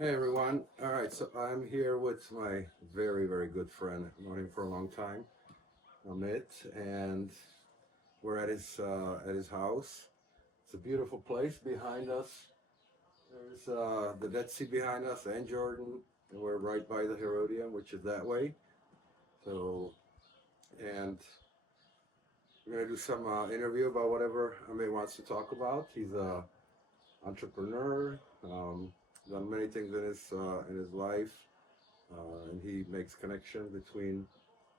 Hey everyone. All right, so I'm here with my very, very good friend. I've known him for a long time, Amit, and we're at his house. It's a beautiful place behind us. There's the Dead Sea behind us and Jordan, and we're right by the Herodium, which is that way. So, and we're gonna do some interview about whatever Amit wants to talk about. He's a entrepreneur, done many things in his life. And he makes connections between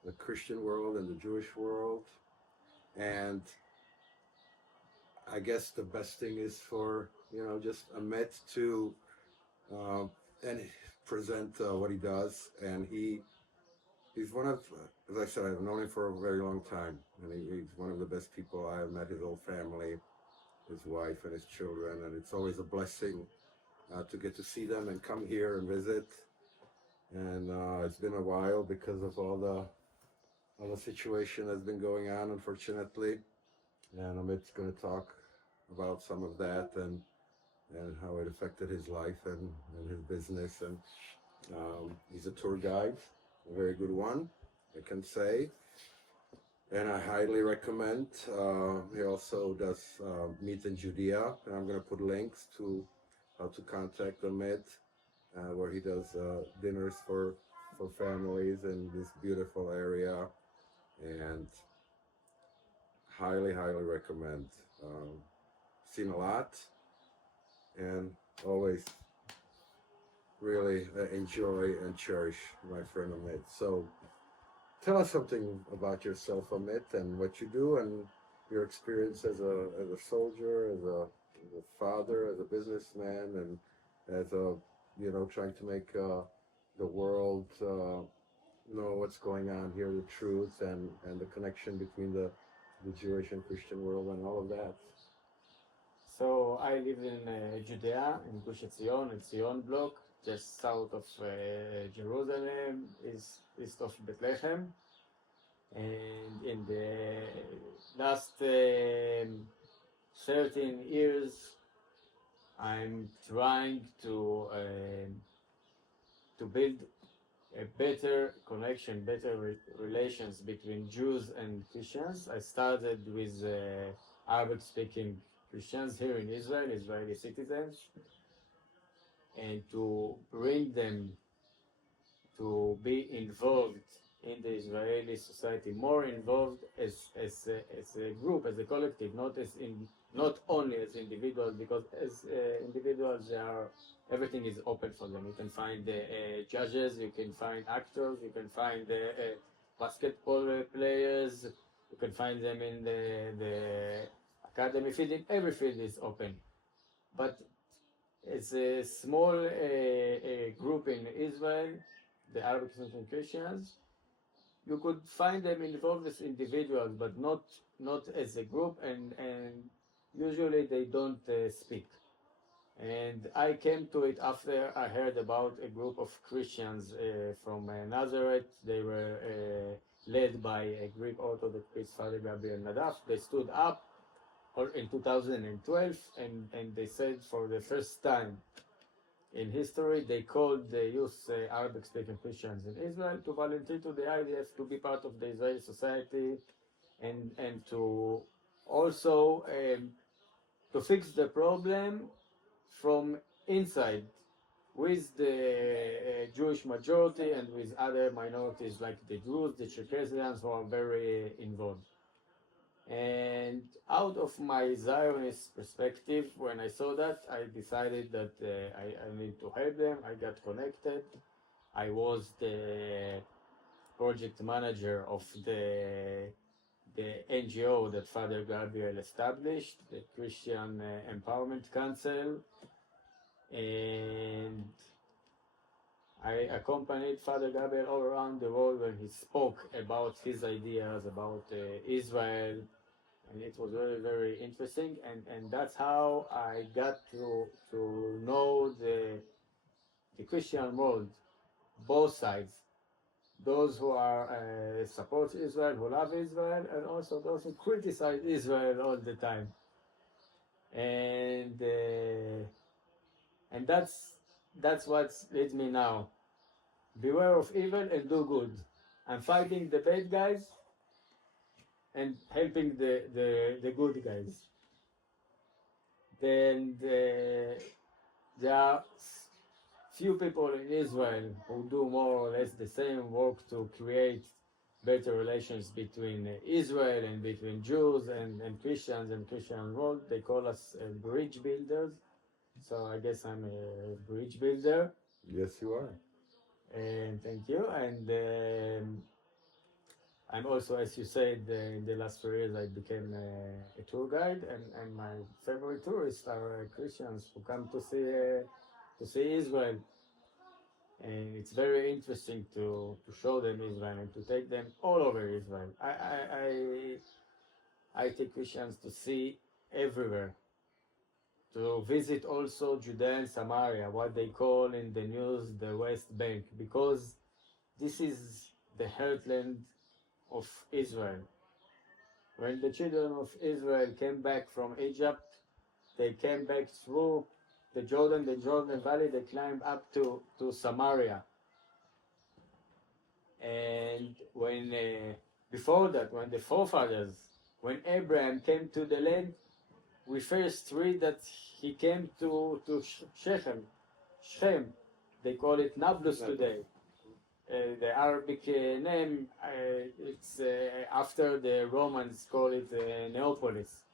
the Christian world and the Jewish world. And I guess the best thing is for just Amit to uh, and present what he does. And he's one of, as I said, I've known him for a very long time, and he's one of the best people I have met. His whole family, his wife, and his children, and it's always a blessing to get to see them and come here and visit. And it's been a while because of all the situation that's been going on, unfortunately. And Amit's going to talk about some of that and how it affected his life and his business. And he's a tour guide, a very good one, I can say. And I highly recommend. He also does Meet in Judea, and I'm going to put links to how to contact Amit, where he does dinners for families in this beautiful area, and highly, highly recommend. Seen a lot, and always really enjoy and cherish my friend Amit. So tell us something about yourself, Amit, and what you do, and your experience as a soldier, as a father, as a businessman, and as a trying to make the world know what's going on here, the truth, and the connection between the Jewish and Christian world, and all of that. So I live in Judea, in Gush Etzion, in Zion block, just south of Jerusalem, east of Bethlehem. And in the last 13 years, I'm trying to build a better connection, better relations between Jews and Christians. I started with Arabic-speaking Christians here in Israel, Israeli citizens, and to bring them to be involved in the Israeli society, more involved as a group, as a collective, not only as individuals, because as individuals everything is open for them. You can find judges, you can find actors, you can find basketball players, you can find them in the academy field. In every field is open, but it's a small group in Israel, the Arabic Muslim Christians. You could find them involved as individuals, but not as a group, and usually they don't speak. And I came to it after I heard about a group of Christians from Nazareth. They were led by a Greek Orthodox priest, Father Gabriel Nadaf. They stood up in 2012, and they said for the first time in history, they called the youth Arabic-speaking Christians in Israel to volunteer to the IDF, to be part of the Israeli society, and to also to fix the problem from inside with the Jewish majority and with other minorities like the Druze, the Circassians, who are very involved. And out of my Zionist perspective, when I saw that, I decided that I need to help them. I got connected. I was the project manager of the NGO that Father Gabriel established, the Christian Empowerment Council, and I accompanied Father Gabriel all around the world when he spoke about his ideas about Israel, and it was very, very interesting, and that's how I got to know the Christian world, both sides, those who are support Israel, who love Israel, and also those who criticize Israel all the time, and that's what leads me now. Beware of evil and do good. I'm fighting the bad guys and helping the good guys. Then there are few people in Israel who do more or less the same work to create better relations between Israel and between Jews and Christians and Christian world. They call us bridge builders. So I guess I'm a bridge builder. Yes, you are. And thank you. And I'm also, as you said, in the last 4 years, I became a tour guide, and my favorite tourists are Christians who come to see Israel. And it's very interesting to show them Israel and to take them all over Israel. I take Christians to see everywhere, to visit also Judea and Samaria, what they call in the news the West Bank, because this is the heartland of Israel. When the children of Israel came back from Egypt, they came back through the Jordan Valley, they climbed up to Samaria. And when before that, when the forefathers, when Abraham came to the land, we first read that he came to Shechem. They call it Nablus today. The Arabic name, it's after the Romans call it Neapolis.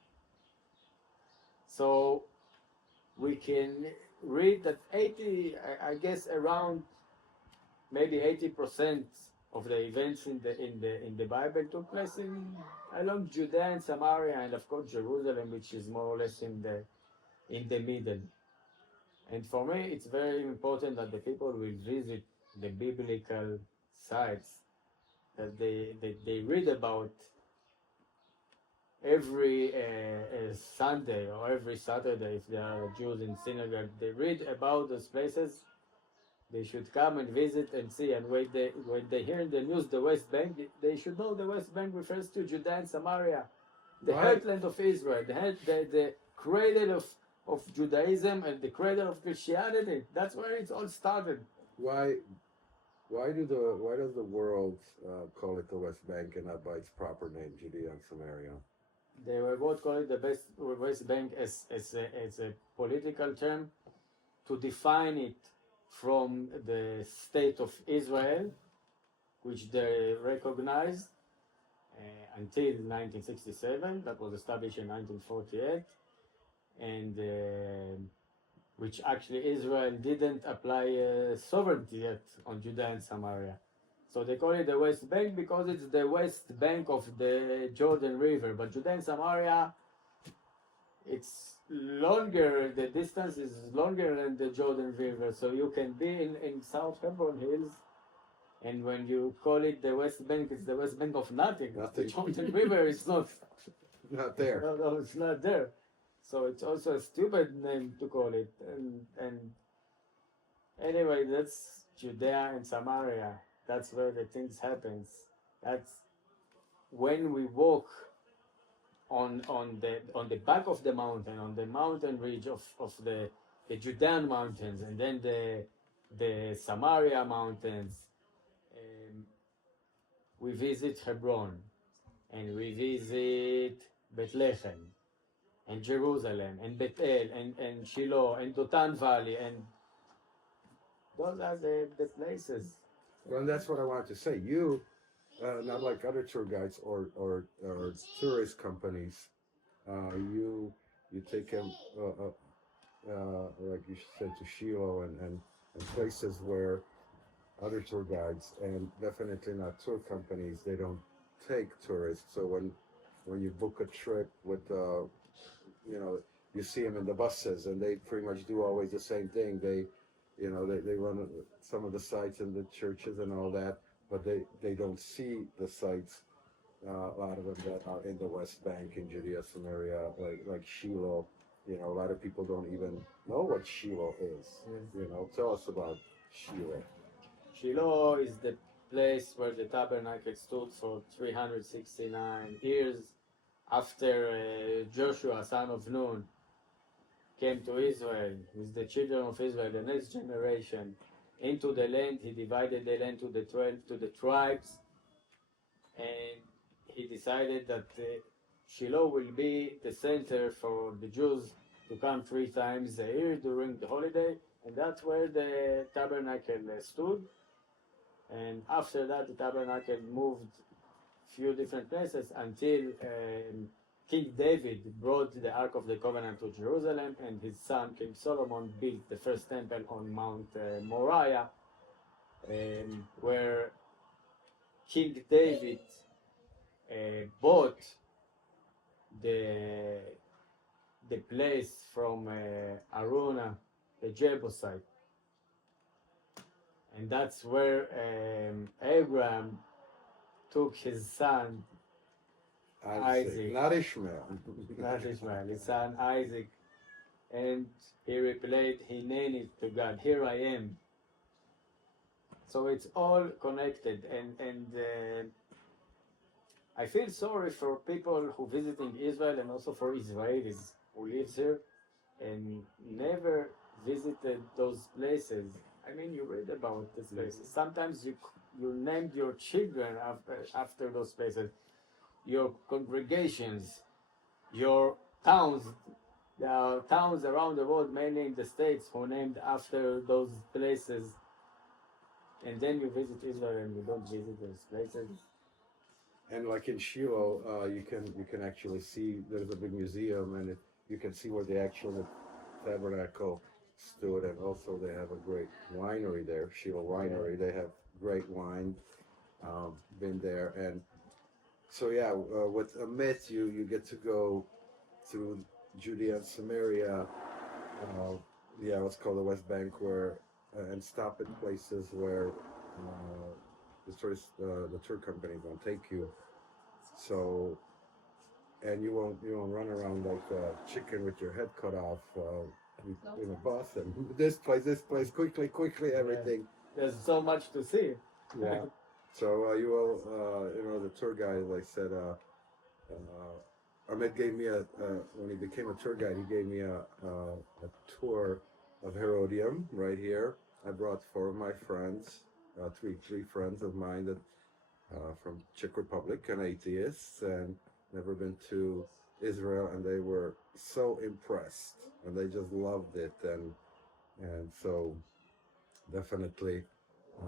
So we can read that I guess around maybe 80% of the events in the Bible took place along Judea and Samaria, and of course Jerusalem, which is more or less in the middle. And for me, it's very important that the people will visit the biblical sites, that they read about every Sunday or every Saturday, if there are Jews in synagogue, they read about those places. They should come and visit and see. And when they hear in the news the West Bank, they should know the West Bank refers to Judea and Samaria, the heartland of Israel, the cradle of Judaism and the cradle of Christianity. That's where it all started. Why does the world call it the West Bank and not by its proper name, Judea and Samaria? They were both call it the West Bank as a political term to define it from the state of Israel, which they recognized until 1967. That was established in 1948, and which actually Israel didn't apply sovereignty yet on Judea and Samaria. So they call it the West Bank because it's the west bank of the Jordan River. But Judea and Samaria, it's longer, the distance is longer than the Jordan River. So you can be in South Hebron Hills, and when you call it the West Bank, it's the West Bank of nothing. The Jordan River is not there. No, it's not there. So it's also a stupid name to call it. And anyway, that's Judea and Samaria. That's where the things happens. That's when we walk on the back of the mountain, on the mountain ridge of the Judean mountains, and then the Samaria mountains. We visit Hebron, and we visit Bethlehem, and Jerusalem, and Bethel, and Shiloh, and Dotan Valley, and those are the places. Well, that's what I wanted to say. You, not like other tour guides or tourist companies, you take them, like you said, to Shiloh and places where other tour guides, and definitely not tour companies, they don't take tourists. So when you book a trip with, you see them in the buses, and they pretty much do always the same thing. They run some of the sites in the churches and all that, but they don't see the sites, a lot of them that are in the West Bank, in Judea, Samaria, like Shiloh. A lot of people don't even know what Shiloh is. Tell us about Shiloh. Shiloh is the place where the tabernacle stood for 369 years after Joshua, son of Nun, came to Israel with the children of Israel, the next generation, into the land. He divided the land to the 12 to the tribes, and he decided that Shiloh will be the center for the Jews to come 3 times a year during the holiday, and that's where the tabernacle stood. And after that, the tabernacle moved few different places until King David brought the Ark of the Covenant to Jerusalem, and his son King Solomon built the first temple on Mount Moriah, where King David bought the place from Aruna, the Jebusite, and that's where Abraham took his son Isaac. Not Ishmael. Not Ishmael, his son Isaac, and he named it to God. Here I am. So it's all connected, and I feel sorry for people who visiting Israel and also for Israelis who lives here and never visited those places. I mean, you read about these places. Sometimes you named your children after those places, your congregations, your towns. There are towns around the world, mainly in the States, who named after those places. And then you visit Israel and you don't visit those places. And like in Shiloh, you can actually see there's a big museum, and you can see where the actual tabernacle stood, and also they have a great winery there, Shiloh Winery. They have great wine. Been there, and so yeah, with Amit, you get to go through Judea and Samaria. Let's call the West Bank, where and stop at places where the tour company won't take you. So, and you won't run around like a chicken with your head cut off in a bus and this place, quickly, everything. There's so much to see. Yeah. So you will, the tour guide, like said, Ahmed gave me when he became a tour guide, he gave me a tour of Herodium right here. I brought 4 of my friends, three friends of mine that from Czech Republic, and atheists, and never been to Israel, and they were so impressed, and they just loved it, and so definitely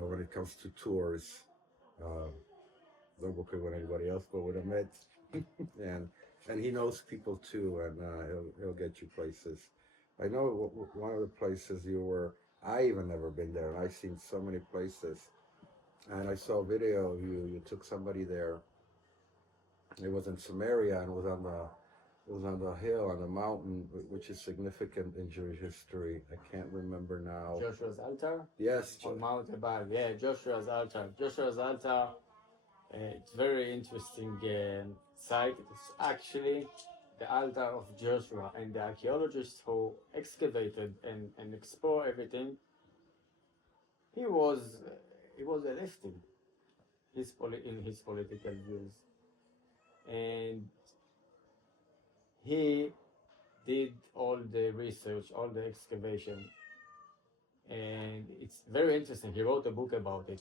when it comes to tours, don't book it with anybody else, but with Ahmed, and he knows people too, and he'll get you places. I know one of the places I even never been there, and I've seen so many places, and I saw a video you took somebody there. It was in Samaria, and it was on the hill, on the mountain, which is significant in Jewish history. I can't remember now. Joshua's altar? Yes. On Mount Ebal, yeah, Joshua's altar. Joshua's altar, it's very interesting site. It's actually the altar of Joshua, and the archaeologists who excavated and explored everything, he was a lefty in his political views. And he did all the research, all the excavation, and it's very interesting. He wrote a book about it,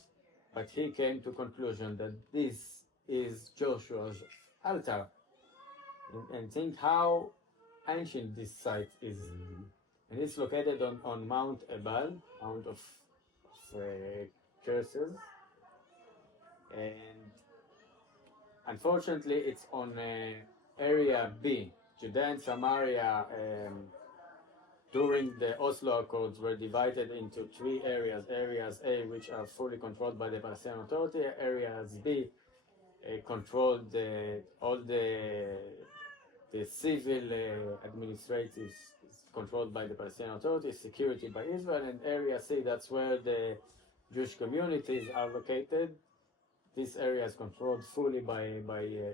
but he came to conclusion that this is Joshua's altar, and think how ancient this site is. And it's located on Mount Ebal, Mount of Curses, and unfortunately it's on Area B. Judea and Samaria during the Oslo Accords were divided into 3 areas. Areas A, which are fully controlled by the Palestinian Authority. Areas B controlled all the civil administrative is controlled by the Palestinian Authority, security by Israel, and Area C, that's where the Jewish communities are located. This area is controlled fully by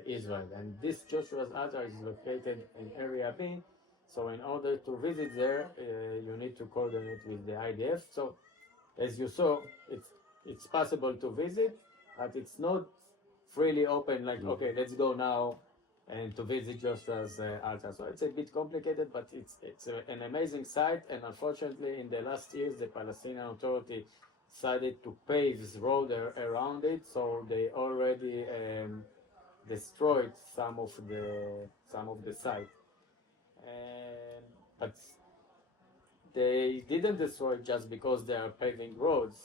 Israel, and this Joshua's altar is located in Area B. So in order to visit there, you need to coordinate with the IDF. So as you saw, it's possible to visit, but it's not freely open. Like, okay, let's go now. and to visit Joshua's altar. So it's a bit complicated, but an amazing site. And unfortunately, in the last years, the Palestinian Authority decided to pave this road around it, so they already destroyed some of the site. But they didn't destroy it just because they are paving roads.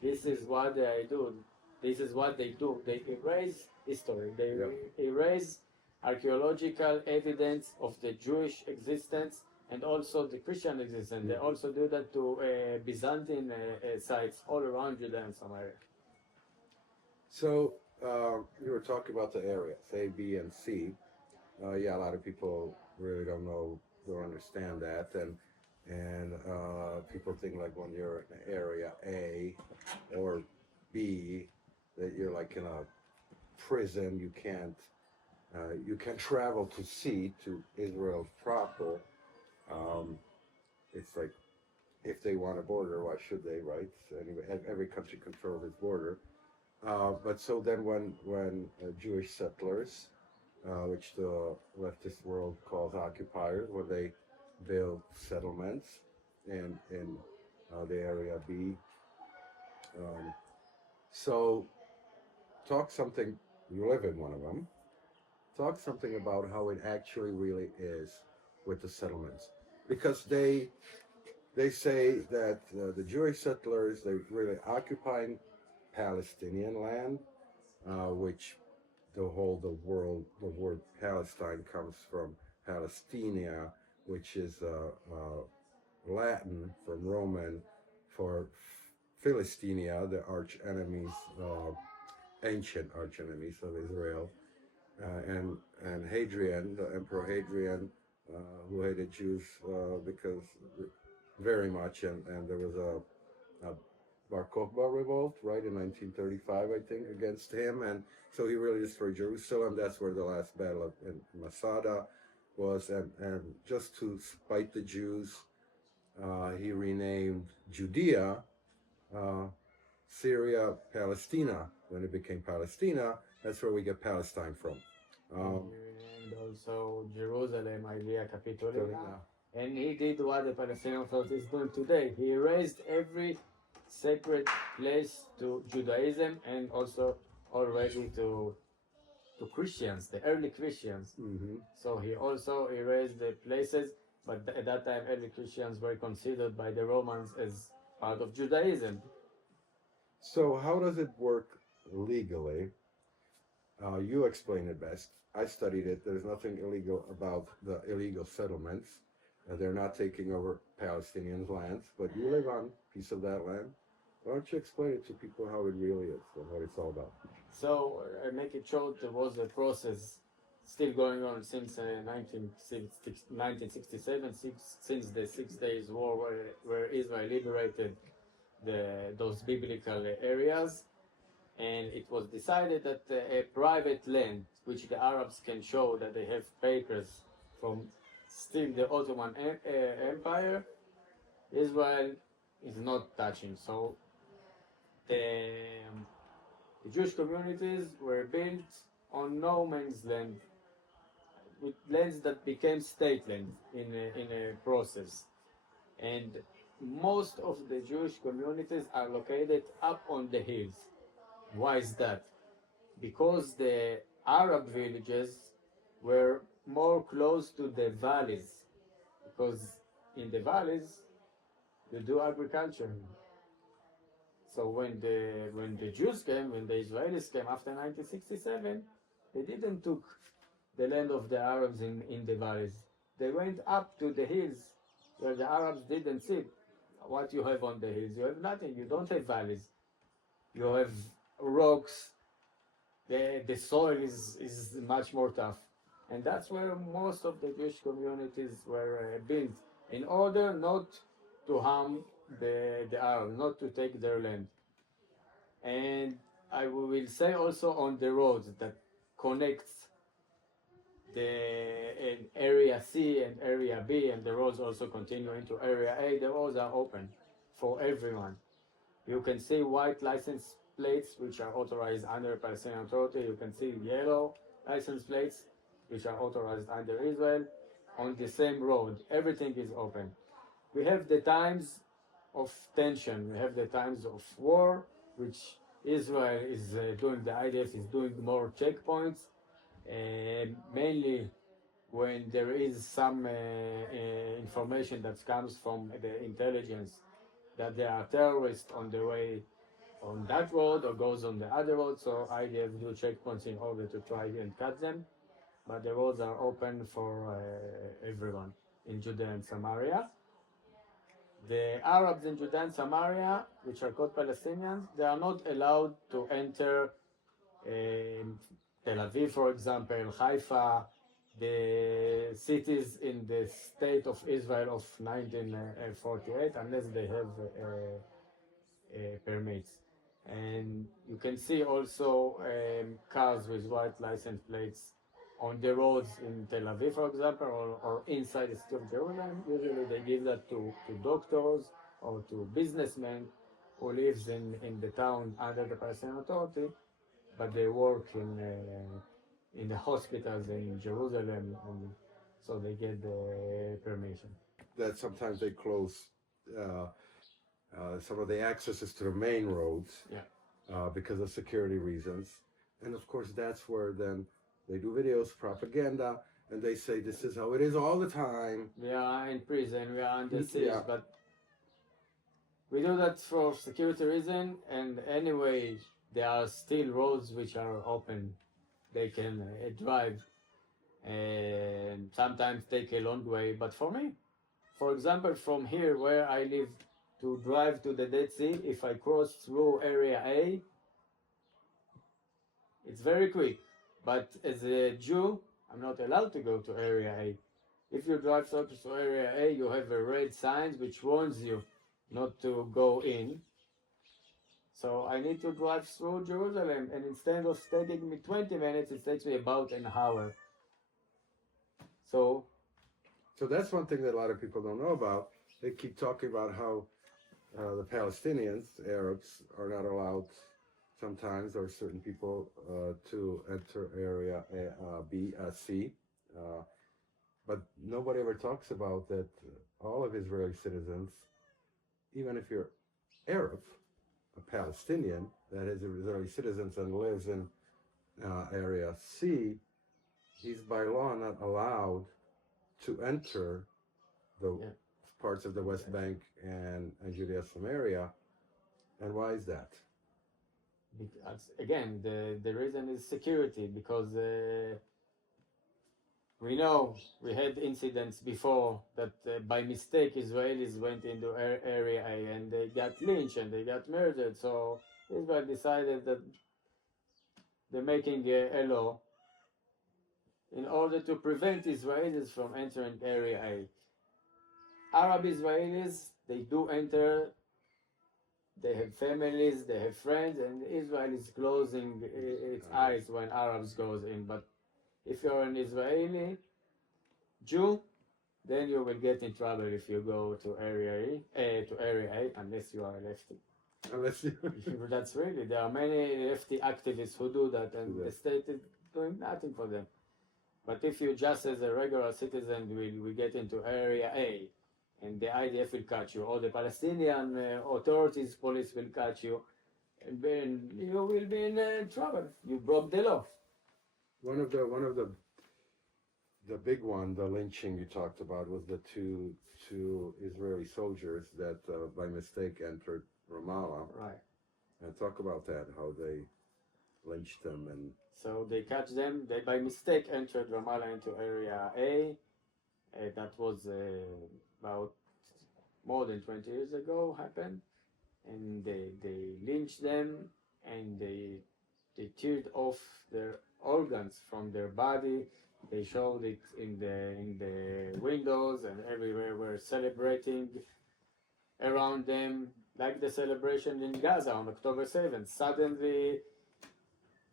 This is what they do. This is what they do. They erase history. They erase archaeological evidence of the Jewish existence and also the Christian existence. They also do that to Byzantine sites all around Judea and Samaria. So you were talking about the areas A, B, and C. Yeah, a lot of people really don't understand that, and people think like when you're in area A or B, that you're like in a prison. You can't travel to C, to Israel proper. It's like if they want a border, why should they, right? Anyway, every country controls its border. But so then when Jewish settlers, which the leftist world calls occupiers, when they build settlements in the area B. So talk something, you live in one of them, talk something about how it actually really is with the settlements. Because they say that the Jewish settlers, they really occupying Palestinian land, which the word Palestine comes from Palestina, which is Latin from Roman for Philistinia, the ancient arch enemies of Israel, and Hadrian, the Emperor Hadrian, who hated Jews because very much, and there was a Bar Kokhba revolt, right, in 1935, I think, against him, and so he really destroyed Jerusalem. That's where the last battle in Masada was, and just to spite the Jews, he renamed Judea, Syria, Palestina. When it became Palestina, that's where we get Palestine from. And also Jerusalem, Idea Capitolina. And he did what the Palestinian Authority is doing today. He erased every sacred place to Judaism and also already to Christians, the early Christians. Mm-hmm. So he also erased the places, but at that time early Christians were considered by the Romans as part of Judaism. So how does it work legally? You explain it best. I studied it. There's nothing illegal about the illegal settlements. They're not taking over Palestinians' lands, but you live on a piece of that land. Why don't you explain it to people how it really is and what it's all about? So, I make it short, there was a process still going on since 1967, since the 6 Days War, where Israel liberated those biblical areas. And it was decided that a private land, which the Arabs can show that they have papers from still the Ottoman Empire, Israel is not touching. So the Jewish communities were built on no man's land, with lands that became state land in a process. And most of the Jewish communities are located up on the hills. Why is that? Because the Arab villages were more close to the valleys, because in the valleys you do agriculture. So when the Jews came, when the Israelis came after 1967, they didn't took the land of the Arabs in the valleys. They went up to the hills where the Arabs didn't see what you have on the hills. You have nothing. You don't have valleys. You have rocks. The soil is much more tough. And that's where most of the Jewish communities were built, in order not to harm the Arabs, not to take their land. And I will say also on the roads that connects the area C and area B, and the roads also continue into area A, the roads are open for everyone. You can see white license plates which are authorized under Palestinian Authority. You can see yellow license plates which are authorized under Israel on the same road. Everything is open. We have the times of tension, we have the times of war, which Israel is doing, the IDF is doing more checkpoints, mainly when there is some information that comes from the intelligence that there are terrorists on the way on that road or goes on the other road, so IDF do checkpoints in order to try and cut them, but the roads are open for everyone in Judea and Samaria. The Arabs in Judea and Samaria, which are called Palestinians, they are not allowed to enter Tel Aviv, for example, Haifa, the cities in the state of Israel of 1948, unless they have permits. And you can see also cars with white license plates on the roads in Tel Aviv, for example, or inside the city of Jerusalem. Usually they give that to doctors or to businessmen who lives in the town under the Palestinian Authority, but they work in the hospitals in Jerusalem, and so they get the permission. That sometimes they close some of the accesses to the main roads, because of security reasons. And of course, that's where then they do videos, propaganda, and they say this is how it is all the time. We are in prison, we are under siege, but we do that for security reason, and anyway, there are still roads which are open. They can drive, and sometimes take a long way. But for me, for example, from here where I live to drive to the Dead Sea, if I cross through Area A, it's very quick. But as a Jew, I'm not allowed to go to Area A. If you drive through Area A, you have a red sign which warns you not to go in. So I need to drive through Jerusalem, and instead of taking me 20 minutes, it takes me about an hour. So that's one thing that a lot of people don't know about. They keep talking about how the Palestinians, Arabs, are not allowed sometimes, or certain people, to enter Area B, C. But nobody ever talks about that all of Israeli citizens, even if you're Arab, a Palestinian that is Israeli citizens and lives in Area C, he's by law not allowed to enter the parts of the West Bank and Judea Samaria. And why is that? Because, again, the reason is security, because we know we had incidents before that by mistake Israelis went into Area A and they got lynched and they got murdered. So Israel decided that they're making a law in order to prevent Israelis from entering Area A. Arab Israelis, they do enter, they have families, they have friends, and Israel is closing its eyes when Arabs goes in. But if you're an Israeli Jew, then you will get in trouble if you go to Area A, unless you are a lefty. Unless you... That's really, there are many lefty activists who do that, and the state is doing nothing for them. But if you just as a regular citizen will get into Area A, and the IDF will catch you, or the Palestinian authorities, police will catch you, and then you will be in trouble. You broke the law. One of the big one, the lynching you talked about, was the two Israeli soldiers that by mistake entered Ramallah. Right. And talk about that, how they lynched them. And so they catch them. They by mistake entered Ramallah into Area A. That was about more than 20 years ago happened, and they lynched them, and they teared off their organs from their body. They showed it in the windows, and everywhere were celebrating around them, like the celebration in Gaza on October 7th. Suddenly,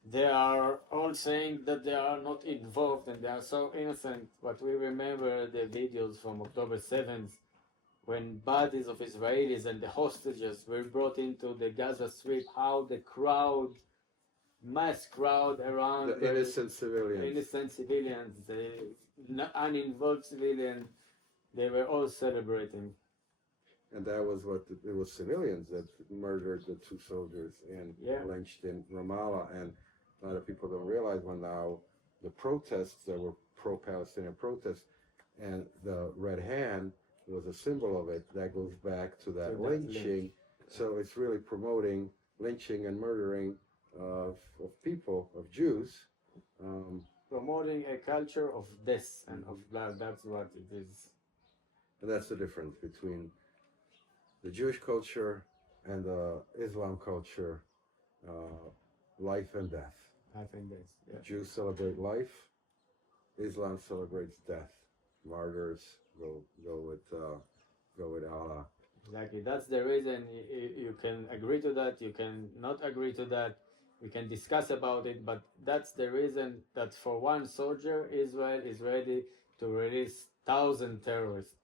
they are all saying that they are not involved and they are so innocent, but we remember the videos from October 7th when bodies of Israelis and the hostages were brought into the Gaza Strip, how the crowd mass crowd around The innocent civilians. innocent civilians, the uninvolved civilians. They were all celebrating. And that was it was civilians that murdered the two soldiers and Yeah. lynched in Ramallah. And a lot of people don't realize when now the protests that were pro-Palestinian protests and the red hand was a symbol of it. That goes back to that lynching. So it's really promoting lynching and murdering of people, of Jews. Promoting a culture of death and of blood. That's what it is. And that's the difference between the Jewish culture and the Islam culture, life and death. I think this. Yeah. Jews celebrate life, Islam celebrates death. Martyrs go with Allah. Exactly. That's the reason you can agree to that. You can not agree to that. We can discuss about it, but that's the reason that for one soldier, Israel is ready to release 1,000 terrorists.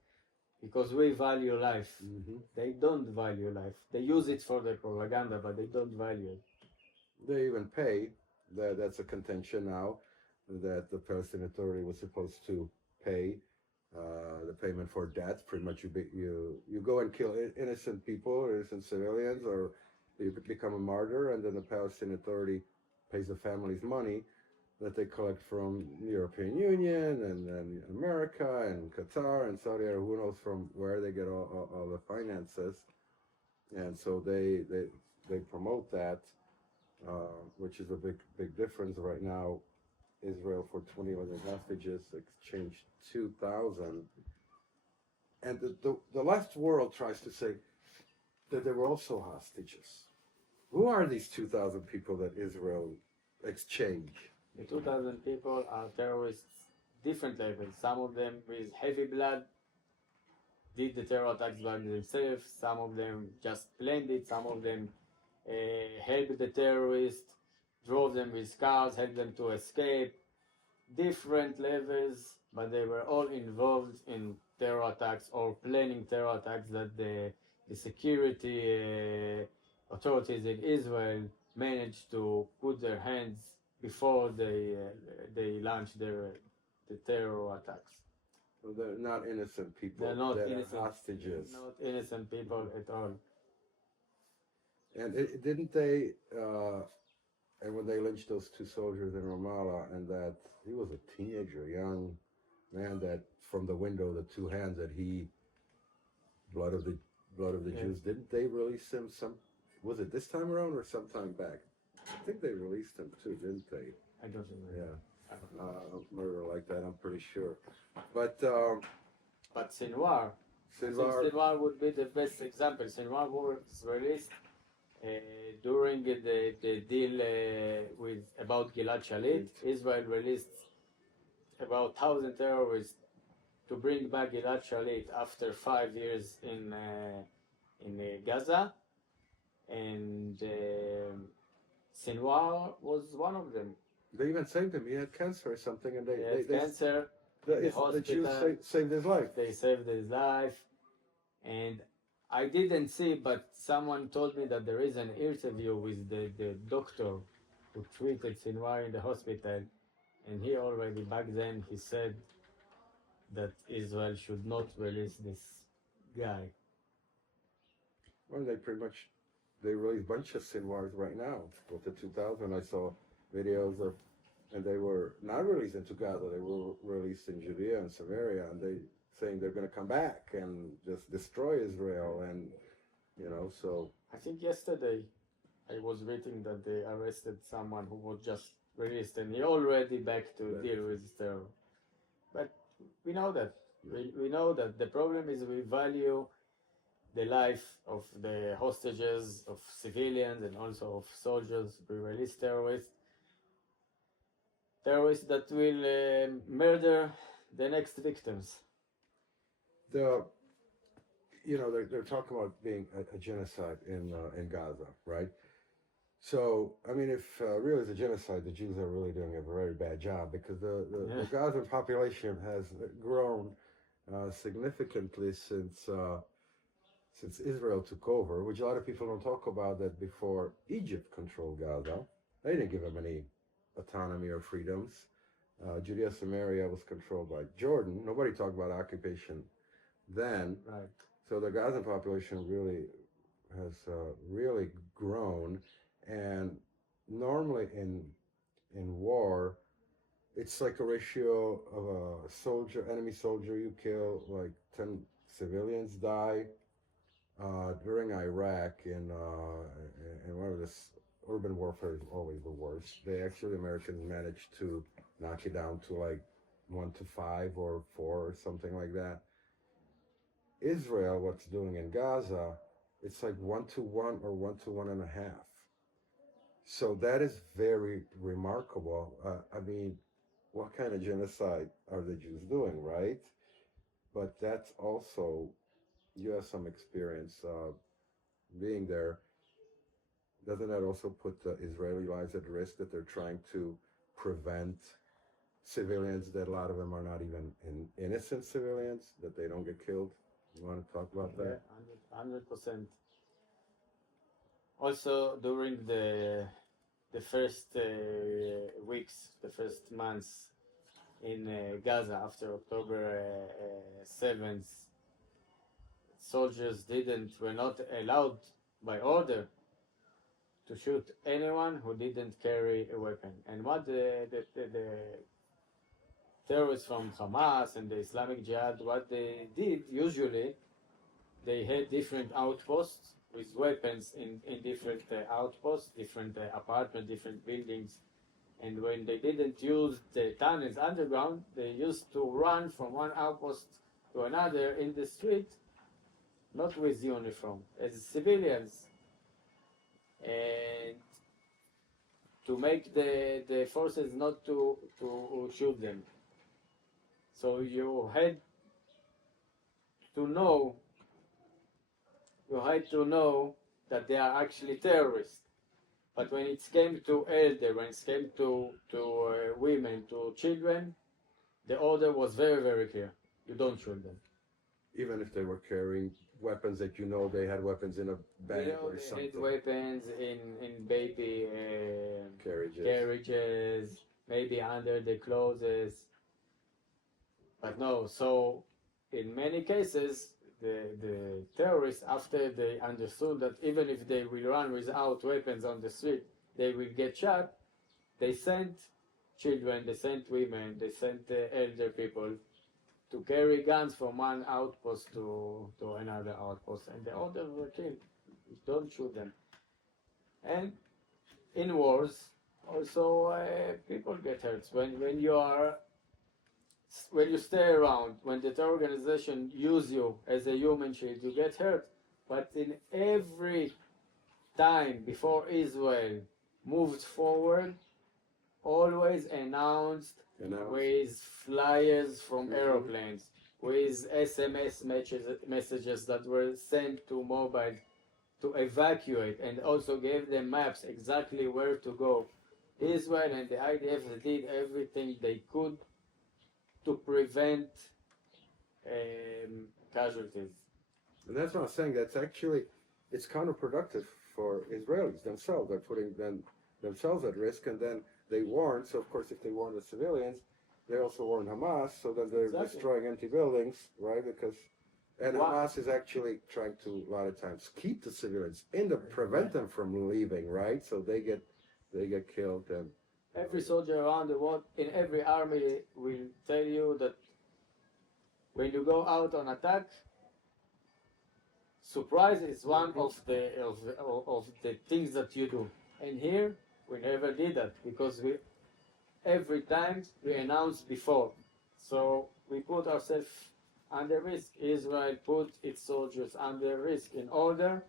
Because we value life. Mm-hmm. They don't value life. They use it for their propaganda, but they don't value it. They even pay. That's a contention now that the Palestinian Authority was supposed to pay the payment for death. Pretty much, you go and kill innocent people, innocent civilians, or you could become a martyr, and then the Palestinian Authority pays the families money that they collect from the European Union and America and Qatar and Saudi Arabia, who knows from where they get all the finances. And so they promote that, which is a big difference. Right now, Israel, for 2011 hostages, exchanged 2,000. And the left world tries to say that there were also hostages. Who are these 2,000 people that Israel exchanged? The 2,000 people are terrorists, different levels. Some of them with heavy blood did the terror attacks by themselves. Some of them just planned it. Some of them helped the terrorists, drove them with cars, helped them to escape. Different levels, but they were all involved in terror attacks or planning terror attacks that the security authorities in Israel managed to put their hands before they launched the terror attacks. So they're not innocent people. They're not They're innocent hostages. Not innocent people at all. And didn't they? And when they lynched those two soldiers in Ramallah, and that he was a teenager, young man, that from the window, the two hands that he blood of the Yeah. Jews. Didn't they release him? Was it this time around or sometime back? I think they released him too, didn't they? I don't remember. Yeah, murder like that. I'm pretty sure. But Sinwar, Sinwar, Sinwar would be the best example. Sinwar was released during the deal about Gilad Shalit. Israel released about 1,000 terrorists to bring back Gilad Shalit after 5 years in Gaza, and Sinwar was one of them. they even saved him. He had cancer or something, and He had cancer. the Jews saved his life. They saved his life, and I didn't see, but someone told me that there is an interview with the doctor who treated Sinwar in the hospital, and he already back then he said that Israel should not release this guy. Well, they released a bunch of Sinwars right now. With the 2000, I saw videos of, and they were not released into Gaza. They were released in Judea and Samaria, and they saying they're going to come back and just destroy Israel, and so. I think yesterday I was reading that they arrested someone who was just released, and he already back to deal with terror. But we know that. We know that the problem is we value the life of the hostages, of civilians, and also of soldiers. We release terrorists that will murder the next victims. They're talking about being a genocide in Gaza, right? So, I mean, if really it's a genocide, the Jews are really doing a very bad job, because the Gazan population has grown significantly since Israel took over, which a lot of people don't talk about, that before Egypt controlled Gaza, They didn't give them any autonomy or freedoms. Judea Samaria was controlled by Jordan. Nobody talked about occupation then. Right. So the Gazan population really has really grown, and normally in war, it's like a ratio of a soldier, enemy soldier, you kill like 10 civilians die. During Iraq, in one of this urban warfare is always the worst. They actually, Americans managed to knock it down to like 1 to 5 or 4 or something like that. Israel, what's doing in Gaza, it's like 1 to 1 or 1 to 1.5. So that is very remarkable. I mean, what kind of genocide are the Jews doing, right? But that's also, you have some experience being there. Doesn't that also put the Israeli lives at risk, that they're trying to prevent civilians, that a lot of them are not even innocent civilians, that they don't get killed? You want to talk about that? Yeah, 100%. Also, during the first weeks, the first months in Gaza after October 7th, soldiers were not allowed by order to shoot anyone who didn't carry a weapon. And what the terrorists from Hamas and the Islamic Jihad, what they did usually, they had different outposts with weapons in different outposts, different apartments, different buildings. And when they didn't use the tunnels underground, they used to run from one outpost to another in the street, not with uniform, as civilians. And to make the forces not to shoot them. So you had to know that they are actually terrorists. But when it came to elder, when it came to women, to children, the order was very, very clear. You don't shoot them. Even if they were carrying weapons that you know they had weapons in a bag or They something. had weapons in baby carriages, maybe under the clothes. But no, so in many cases, the terrorists, after they understood that even if they will run without weapons on the street, they will get shot, they sent children, they sent women, they sent elder people to carry guns from one outpost to another outpost. And the orders were killed. Don't shoot them. And in wars, also people get hurt. When you stay around, when the terror organization use you as a human shield, you get hurt. But in every time before Israel moved forward, always announced with flyers from aeroplanes, with SMS messages that were sent to mobile to evacuate, and also gave them maps exactly where to go. Israel and the IDF did everything they could to prevent casualties. And that's what I'm saying. That's actually, it's counterproductive for Israelis themselves. They're putting themselves at risk, and then they warn. So of course, if they warn the civilians, they also warn Hamas. So then they're destroying empty buildings, right? And Hamas is actually trying to, a lot of times, keep the civilians in to prevent them from leaving, right? So they get killed. And every soldier around the world, in every army, will tell you that when you go out on attack, surprise is one of the things that you do. And here, we never did that, because every time we announced before. So we put ourselves under risk. Israel put its soldiers under risk in order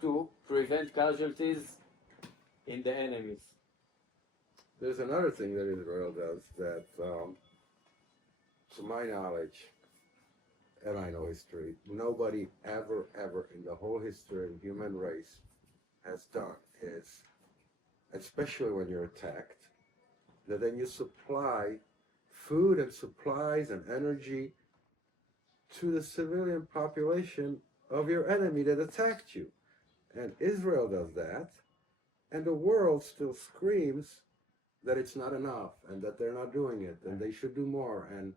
to prevent casualties in the enemies. There's another thing that Israel does that, to my knowledge, and I know history, nobody ever in the whole history of the human race has done is, especially when you're attacked, that then you supply food and supplies and energy to the civilian population of your enemy that attacked you. And Israel does that. And the world still screams that it's not enough and that they're not doing it and they should do more. And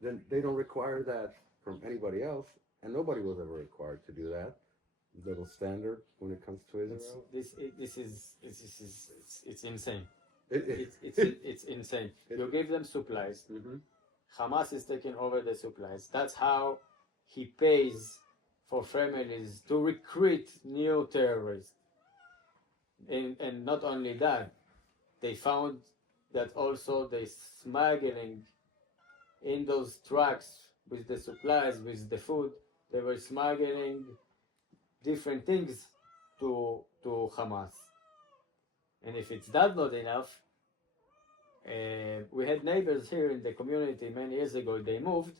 then they don't require that from anybody else. And nobody was ever required to do that. Double standard when it comes to It's Israel. it's insane. It, It's insane. it- You give them supplies. Mhm. Hamas is taking over the supplies. That's how he pays for families to recruit new terrorists. And not only that, they found that also they smuggling in those trucks with the supplies, with the food, they were smuggling different things to Hamas. And if it's that not enough, we had neighbors here in the community many years ago. They moved,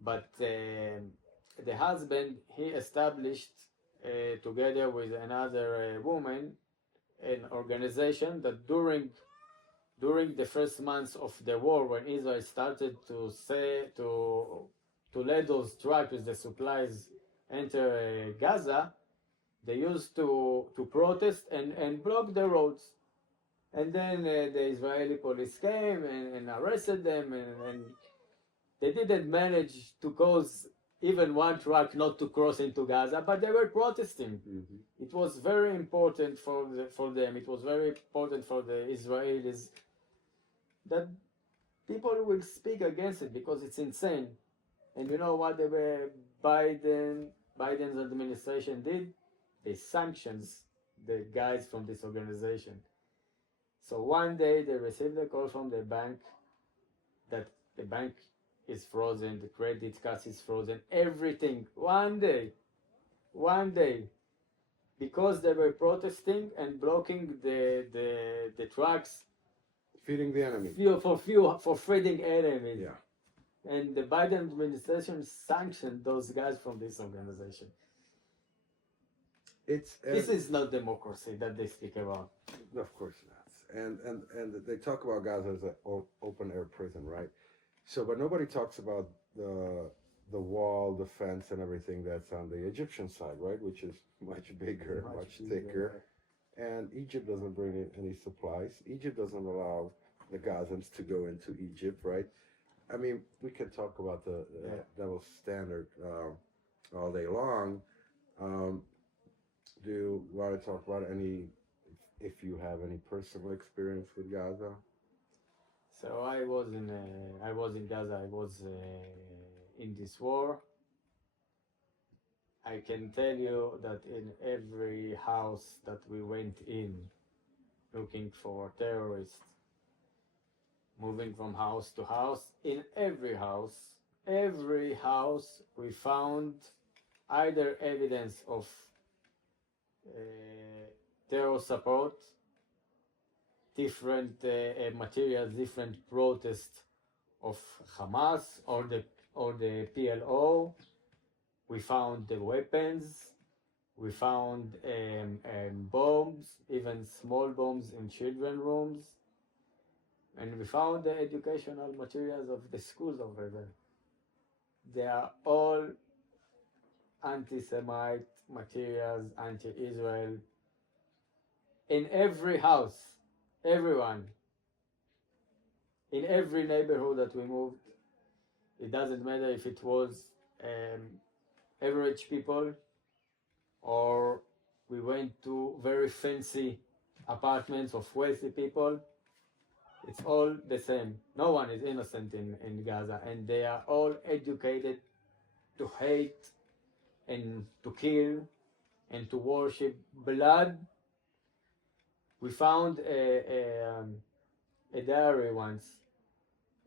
but the husband he established together with another woman an organization that during the first months of the war, when Israel started to let those trucks with the supplies enter Gaza, they used to protest and block the roads. And then the Israeli police came and arrested them, and they didn't manage to cause even one truck not to cross into Gaza, but they were protesting. Mhm. It was very important for them. It was very important for the Israelis that people will speak against it because it's insane. And you know what Biden's administration did? They sanctions the guys from this organization. So one day they received a call from the bank that the bank is frozen, the credit card is frozen, everything. One day, because they were protesting and blocking the trucks Feeding the enemy. for feeding enemies. Yeah. And the Biden administration sanctioned those guys from this organization. This is not democracy that they speak about. Of course not. And they talk about Gaza as an open air prison, right? So, but nobody talks about the wall, the fence, and everything that's on the Egyptian side, right? Which is much bigger, much thicker. And Egypt doesn't bring in any supplies. Egypt doesn't allow the Gazans to go into Egypt, right? I mean, we can talk about the double standard all day long. Do you want to talk about if you have any personal experience with Gaza? So I was in Gaza. I was in this war. I can tell you that in every house that we went in, looking for terrorists, moving from house to house, in every house we found either evidence of terror support, different materials, different protests of Hamas or the PLO. We found the weapons. We found bombs, even small bombs in children rooms. And we found the educational materials of the schools over there. They are all anti-Semite materials, anti-Israel. In every house, everyone, in every neighborhood that we moved, it doesn't matter if it was average people or we went to very fancy apartments of wealthy people. It's all the same. No one is innocent in Gaza, and they are all educated to hate and to kill and to worship blood. We found a diary once,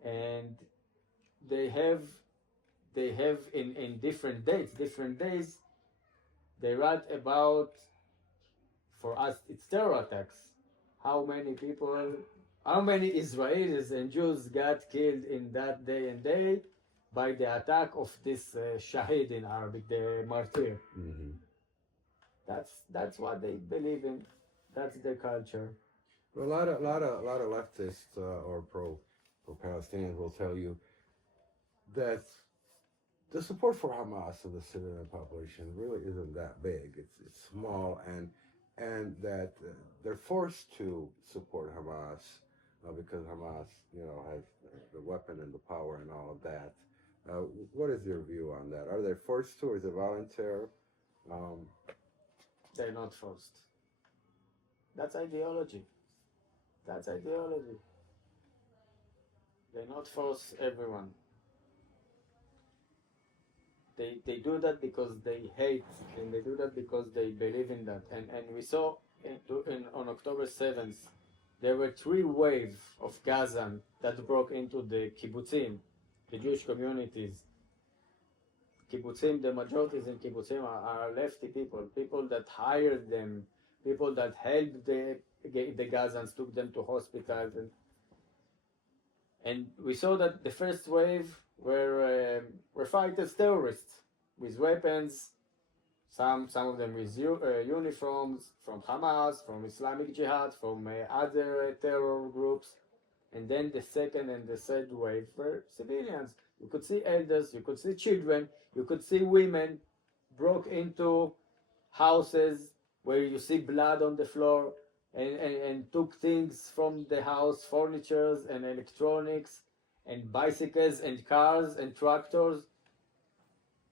and they have in different days, they write about, for us it's terror attacks, how many Israelis and Jews got killed in that day and day by the attack of this shahid in Arabic, the martyr. Mm-hmm. That's what they believe in. That's their culture. Well, a lot of leftists or pro Palestinians will tell you that the support for Hamas of the civilian population really isn't that big. It's small, and and that they're forced to support Hamas because Hamas, has the weapon and the power and all of that. What is your view on that? Are they forced to, or is it voluntary? Um, They're not forced. That's ideology. That's ideology. They not force everyone. They do that because they hate, and they do that because they believe in that. And we saw on October 7th, there were 3 waves of Gaza that broke into the kibbutzim, the Jewish communities. Kibbutzim, the majorities in kibbutzim are lefty people that hired them, people that helped the Gazans, took them to hospitals, and we saw that the first wave were fighters, terrorists with weapons, some of them with uniforms from Hamas, from Islamic Jihad, from other terror groups. And then the second and the third wave were civilians. You could see elders, you could see children, you could see women broke into houses where you see blood on the floor, and took things from the house, furnitures and electronics and bicycles and cars and tractors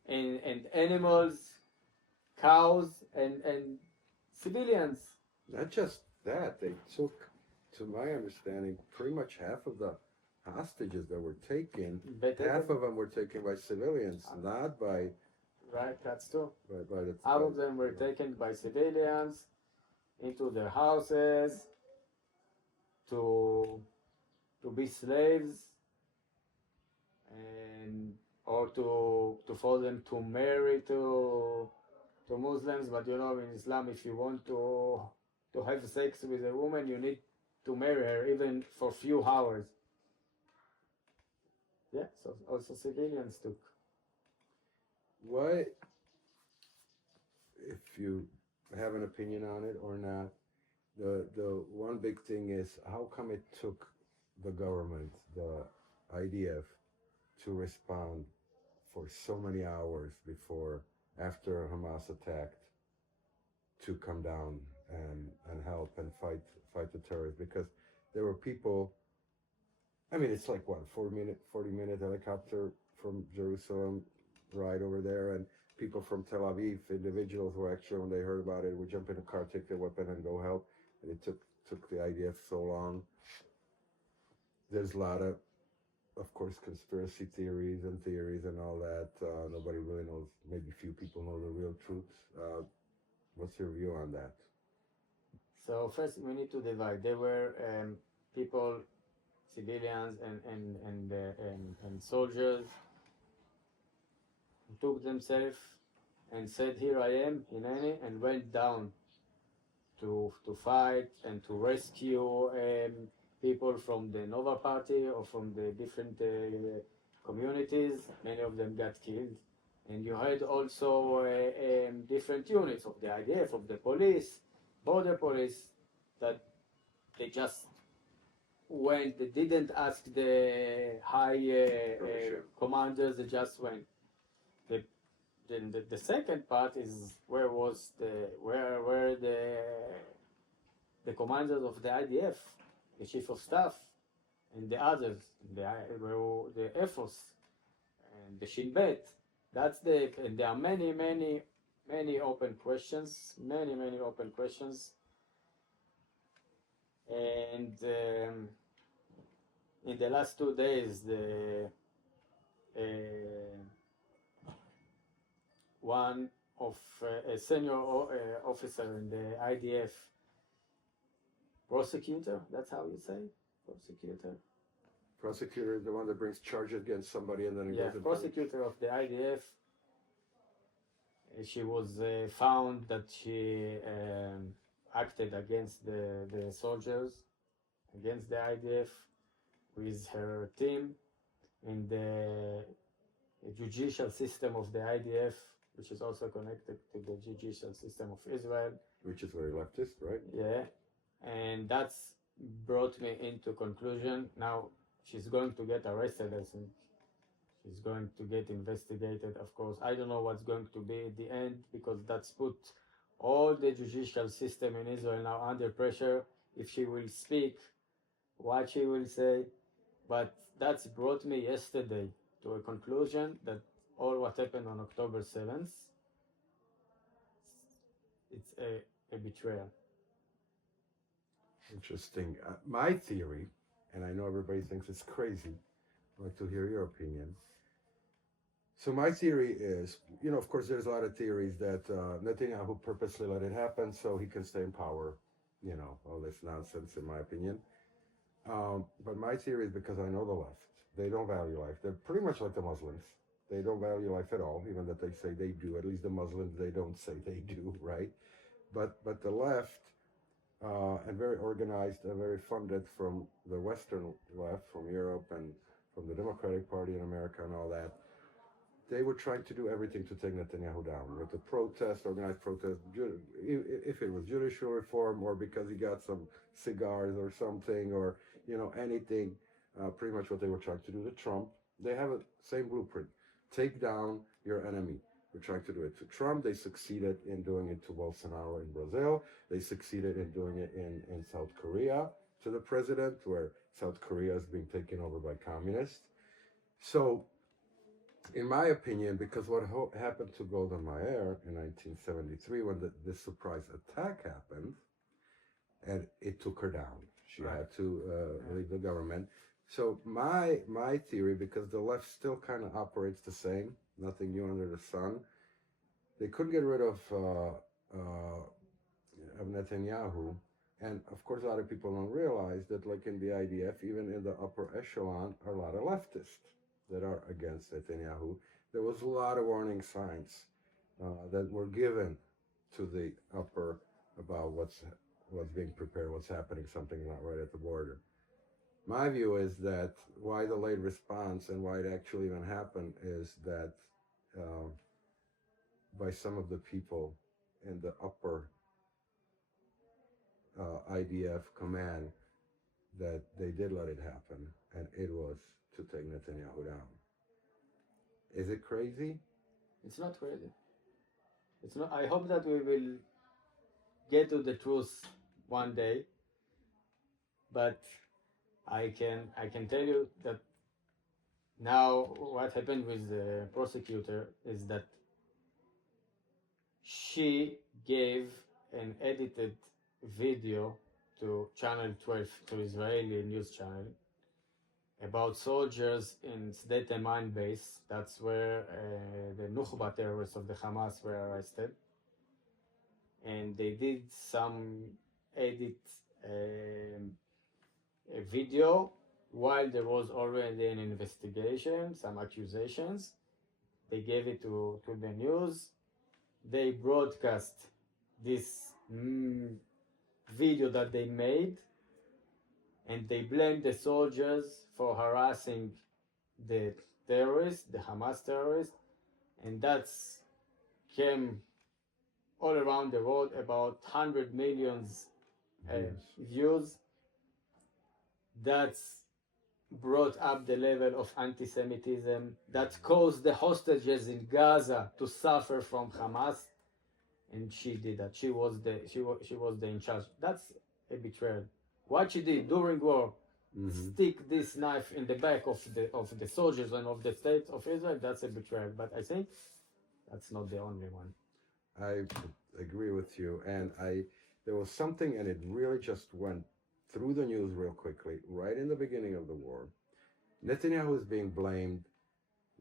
and animals, cows and civilians. Not just that, they took, to my understanding, pretty much half of the hostages that were taken. Half of them were taken by civilians, not by. Right, that's true. By the. Half of them were taken by civilians into their houses to be slaves, and or to force them to marry to Muslims. But in Islam, if you want to have sex with a woman, you need to marry her even for a few hours. Yeah, so also civilians took. What, if you have an opinion on it or not, the one big thing is, how come it took the government, the IDF, to respond for so many hours after Hamas attacked, to come down and help and fight the terrorists? Because there were people. I mean, it's like what, 40-minute helicopter from Jerusalem ride over there, and people from Tel Aviv, individuals were actually, when they heard about it, would jump in a car, take their weapon, and go help. And it took the IDF so long. There's a lot of course, conspiracy theories and all that. Nobody really knows. Maybe few people know the real truth. What's your view on that? So first, we need to divide. There were people, civilians and soldiers, who took themselves and said, "Here I am, Hineni," and went down to fight and to rescue people from the Nova Party or from the different communities. Many of them got killed. And you had also different units of the IDF, of the police, border police, that they just went. They didn't ask the high commanders, they just went. Then the second part is where the commanders of the IDF, the chief of staff, and the others, the Air Force and the Shin Bet. And there are many open questions, many open questions. And in the last 2 days, one of a senior officer in the IDF, prosecutor, that's how you say, Prosecutor is the one that brings charges against somebody and then it goes in prosecutor of the IDF. She was found that she acted against the soldiers, against the IDF, with her team, and the judicial system of the IDF, which is also connected to the judicial system of Israel. Which is very leftist, right? Yeah, and that's brought me into conclusion. Now she's going to get arrested, I think. She's going to get investigated, of course. I don't know what's going to be at the end, because that's put all the judicial system in Israel now under pressure if she will speak, what she will say. But that's brought me yesterday to a conclusion that all what happened on October 7th, it's a betrayal. Interesting. My theory, and I know everybody thinks it's crazy, I'd like to hear your opinion. So my theory is, of course, there's a lot of theories that Netanyahu purposely let it happen so he can stay in power. All this nonsense, in my opinion. But my theory is because I know the left. They don't value life. They're pretty much like the Muslims. They don't value life at all, even that they say they do. At least the Muslims, they don't say they do, right? But the left, and very organized and very funded from the Western left, from Europe and from the Democratic Party in America and all that, they were trying to do everything to take Netanyahu down with the protest, organized protest, if it was judicial reform or because he got some cigars or something or, anything, pretty much what they were trying to do to Trump. They have a same blueprint. Take down your enemy. We're trying to do it to Trump. They succeeded in doing it to Bolsonaro in Brazil. They succeeded in doing it in South Korea to the president, where South Korea is being taken over by communists. So, in my opinion, because what happened to Golda Meir in 1973 when this surprise attack happened, and it took her down. She had to leave the government. So my theory, because the left still kind of operates the same, nothing new under the sun, they couldn't get rid of Netanyahu. And of course, a lot of people don't realize that, like in the IDF, even in the upper echelon, are a lot of leftists that are against Netanyahu. There was a lot of warning signs that were given to the upper about what's being prepared, what's happening, something not right at the border. My view is that why the late response and why it actually even happened is that by some of the people in the upper IDF command, that they did let it happen, and it was to take Netanyahu down. Is it crazy? It's not crazy. It's not. I hope that we will get to the truth one day. But I can tell you that now what happened with the prosecutor is that she gave an edited video to Channel 12, to Israeli news channel, about soldiers in Sde Teman base. That's where the Nukhba terrorists of the Hamas were arrested. And they did some edit a video while there was already an investigation, some accusations. They gave it to the news. They broadcast this video that they made, and they blamed the soldiers for harassing the terrorists, the Hamas terrorists, and that's came all around the world, about 100 million views. That's brought up the level of anti-Semitism, that caused the hostages in Gaza to suffer from Hamas, and she did that. She was the in charge. That's a betrayal. What she did during war, stick this knife in the back of the soldiers and of the state of Israel, that's a betrayal. But I think that's not the only one. I agree with you, and there was something, and it really just went through the news real quickly, right in the beginning of the war. Netanyahu is being blamed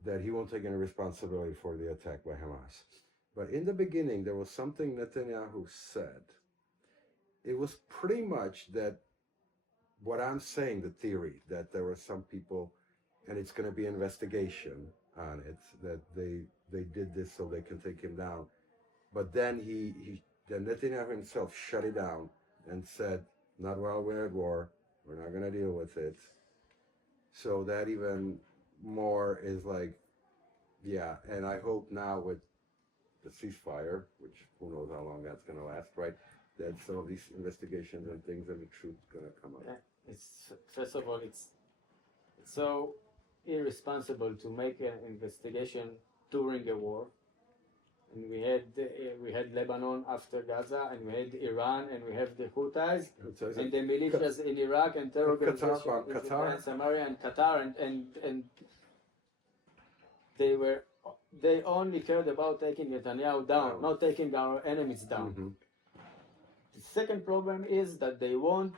that he won't take any responsibility for the attack by Hamas. But in the beginning, there was something Netanyahu said. It was pretty much that what I'm saying, the theory, that there were some people, and it's going to be an investigation on it, that they did this so they can take him down. But then then Netanyahu himself shut it down and said, not while we're at war, we're not going to deal with it. So that even more is like, yeah, and I hope now with the ceasefire, which who knows how long that's going to last, right, that some of these investigations and things and the truth's going to come up. It's, first of all, it's so irresponsible to make an investigation during a war. and we had Lebanon after Gaza, and we had Iran, and we have the Houthis, and the militias in Iraq, and terror organizations in Qatar. Samaria, and Qatar, and they only cared about taking Netanyahu down, not taking our enemies down. Mm-hmm. The second problem is that they want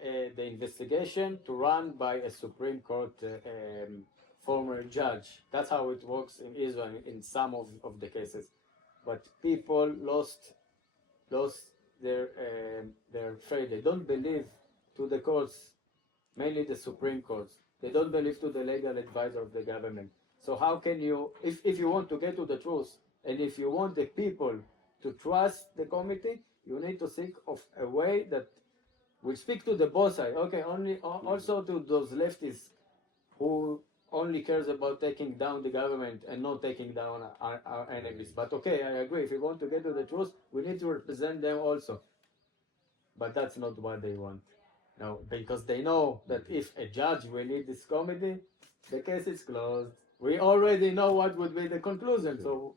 the investigation to run by a Supreme Court former judge. That's how it works in Israel in some of the cases. But people lost their faith. They don't believe to the courts, mainly the Supreme Courts. They don't believe to the legal advisor of the government. So how can you, if you want to get to the truth, and if you want the people to trust the committee, you need to think of a way that will speak to the both sides. Okay, also to those leftists who only cares about taking down the government and not taking down our enemies. But okay, I agree. If we want to get to the truth, we need to represent them also. But that's not what they want. No, because they know that if a judge will lead this committee, the case is closed. We already know what would be the conclusion. So,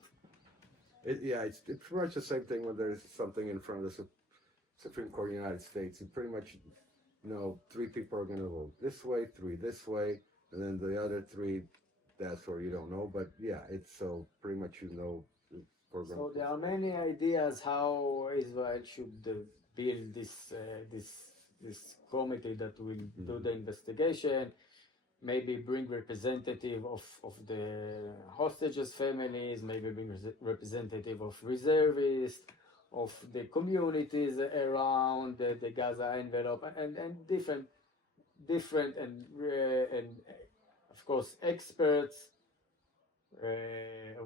it's pretty much the same thing when there's something in front of the Supreme Court of the United States. You pretty much know 3 people are going to vote this way, 3 this way, and then the other 3, that's where you don't know. But yeah, it's so pretty much you know. So there are many ideas how Israel should build this committee that will do the investigation. Maybe bring representative of the hostages' families, maybe bring representative of reservists, of the communities around the Gaza envelope, and different and of course experts,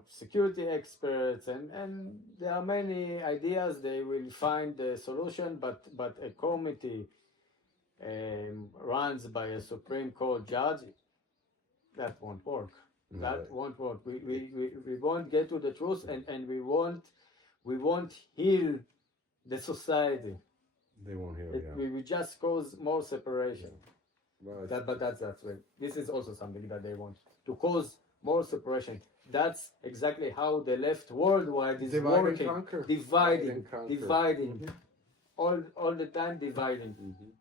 security experts, and there are many ideas. They will find the solution, but a committee runs by a Supreme Court judge, that won't work. No, That won't work. We won't get to the truth, and we won't heal the society. They won't heal. We will just cause more separation. Well, But that's way. This is also something that they want to cause more separation. That's exactly how the left worldwide is divide and working, conquer. dividing, Mm-hmm. all the time dividing. Mm-hmm.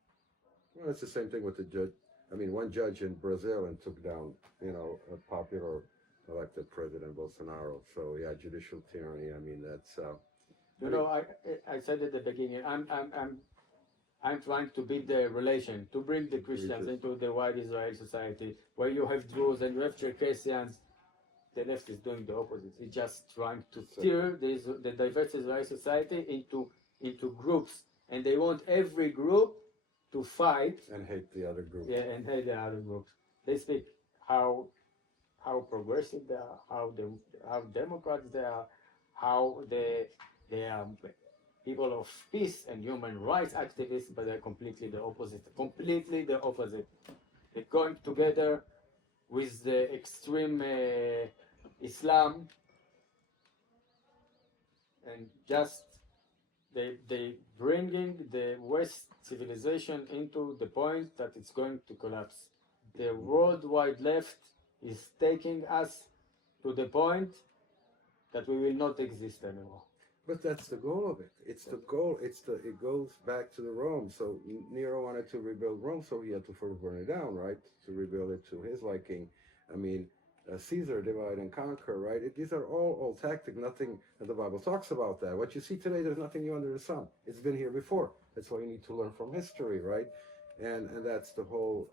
Well, it's the same thing with the judge. I mean, one judge in Brazil and took down, a popular elected president, Bolsonaro. So yeah, judicial tyranny. I mean, that's. I said at the beginning, I'm trying to build the relation, to bring the Christians into the wide Israeli society, where you have Druze and you have Circassians. The left is doing the opposite. It's just trying to steer the diverse Israeli society into groups, and they want every group to fight and hate the other group. Yeah, and hate the other groups. They speak how progressive they are, how Democrats they are, how they are people of peace and human rights activists, but they're completely the opposite. Completely the opposite. They're going together with the extreme Islam, and just they bringing the West civilization into the point that it's going to collapse. The worldwide left is taking us to the point that we will not exist anymore. But that's the goal of it. It's the goal. It goes back to the Rome. So Nero wanted to rebuild Rome, so he had to first burn it down, right? To rebuild it to his liking. I mean, Caesar, divide and conquer, right? These are all old tactics. Nothing that the Bible talks about that. What you see today, there's nothing new under the sun. It's been here before. That's why you need to learn from history, right? And that's the whole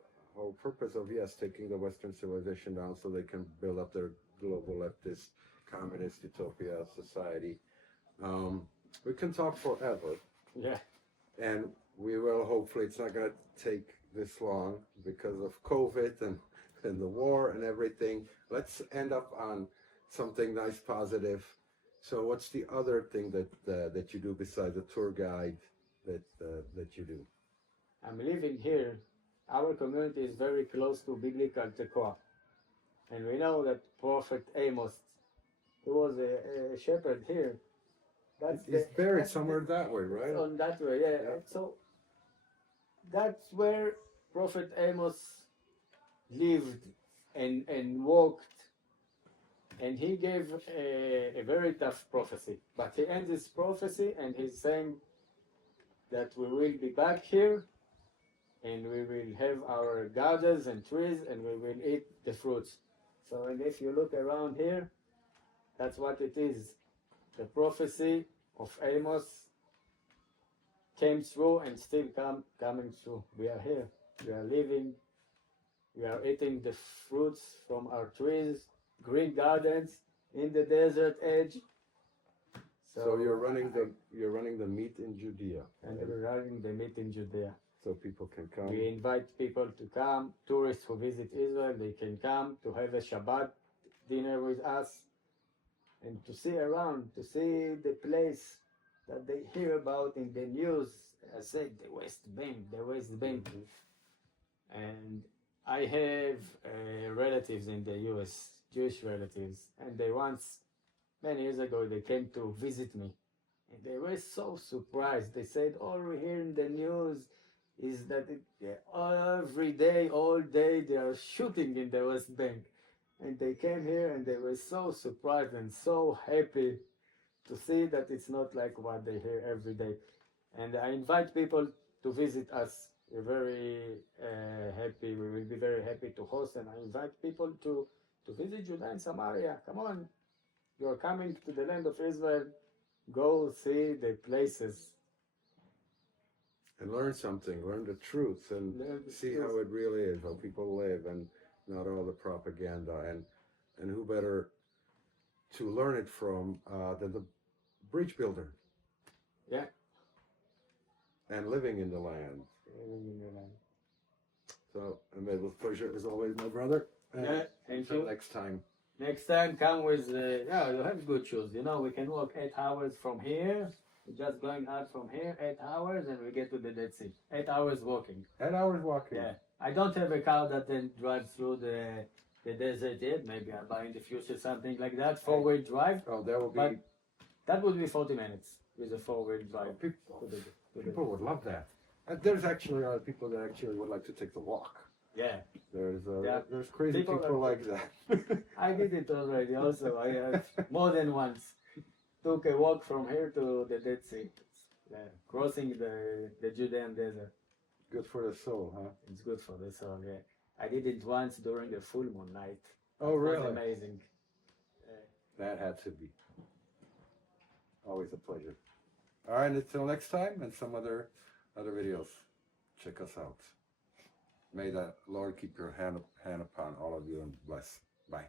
purpose of, yes, taking the Western civilization down so they can build up their global leftist, communist utopia society. We can talk forever. Yeah. And we will, hopefully, it's not going to take this long because of COVID and the war and everything. Let's end up on something nice, positive. So what's the other thing that you do besides the tour guide that you do? I'm living here. Our community is very close to biblical Tekoa. And we know that Prophet Amos, he was a shepherd here. He's buried somewhere that way, right? On that way, yeah. So that's where Prophet Amos lived and walked and he gave a very tough prophecy. But he ends his prophecy and he's saying that we will be back here and we will have our gardens and trees and we will eat the fruits. So, and if you look around here, that's what it is. The prophecy of Amos came through and still coming through. We are here. We are living. We are eating the fruits from our trees, green gardens in the desert edge. So you're running the meet in Judea, and we're running the meet in Judea. so people can come. We invite people to come, tourists who visit Israel, they can come to have a Shabbat dinner with us and to see around, to see the place that they hear about in the news. I said the West Bank. And I have relatives in the US, Jewish relatives, and they once, many years ago, they came to visit me. And they were so surprised. They said, all we hear in the news is that every day, all day, they are shooting in the West Bank. And they came here and they were so surprised and so happy to see that it's not like what they hear every day. And I invite people to visit us. We're very happy. We will be very happy to host, and I invite people to visit Judea and Samaria. Come on, you're coming to the land of Israel. Go see the places. And learn something, learn the truth, and see how it really is, how people live, and not all the propaganda. And who better to learn it from than the bridge builder? Yeah. And living in the land. So, it was a pleasure as always, my brother. Yeah, thank you. Next time. Next time, come with, you have good shoes. You know, we can walk 8 hours from here. We're just going out from here, 8 hours, and we get to the Dead Sea. 8 hours walking. 8 hours walking. Yeah. I don't have a car that then drives through the desert yet. Maybe I'll buy in the future something like that, 4-wheel drive. Oh, that will be. But that would be 40 minutes with a 4-wheel drive. People would love that. And there's actually people that actually would like to take the walk. Yeah. There's crazy People people like that. I did it already also. I have more than once. Took a walk from here to the Dead Sea. Crossing the Judean desert. Good for the soul, huh? It's good for the soul, yeah. I did it once during the full moon night. Oh, It was really? amazing. That had to be. Always a pleasure. All right, until next time and some other videos. Check us out. May the Lord keep your hand upon all of you and bless. Bye.